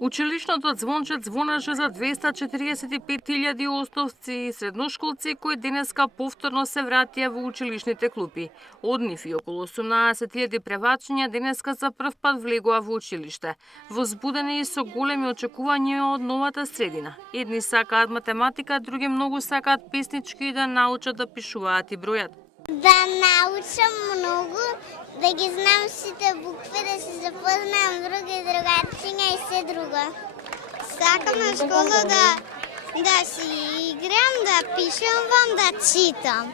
Училишното звонче звонеше за 245.000 основци и средношколци кои денеска повторно се вратија во училишните клупи. Од нив и околу 18.000 превачиња денеска за прв пат влегоа во училиште, возбудени и со големи очекувања од новата средина. Едни сакаат математика, други многу сакаат песнички и да научат да пишуваат и бројат. Да научам многу, да ги знам сите букви, да се запознам други другачиња и се друго. Сакам на школа да си играм, да пишувам, да читам.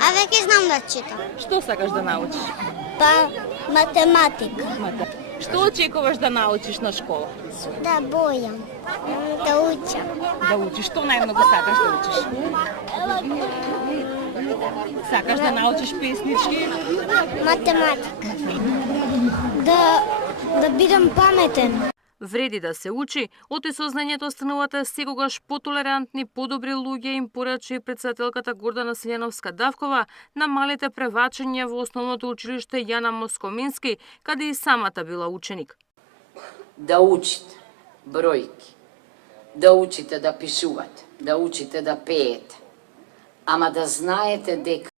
А веќе знам да читам. Што сакаш да научиш? Па, математика. Што очекуваш да научиш на школа? Да бојам, да учам. Да учиш, што најмногу сакаш да учиш? Сакаш да научиш песнички? Математика. Да бидам паметен. Вреди да се учи, оти сознањето станувате секогаш потолерантни, подобри луѓе, им порачи претседателката Гордана Силјановска-Давкова на малите превачења во основното училиште Јана Москомински, каде и самата била ученик. Да учите бројки, да учите да пишувате, да учите да пеете, ама да знаете дека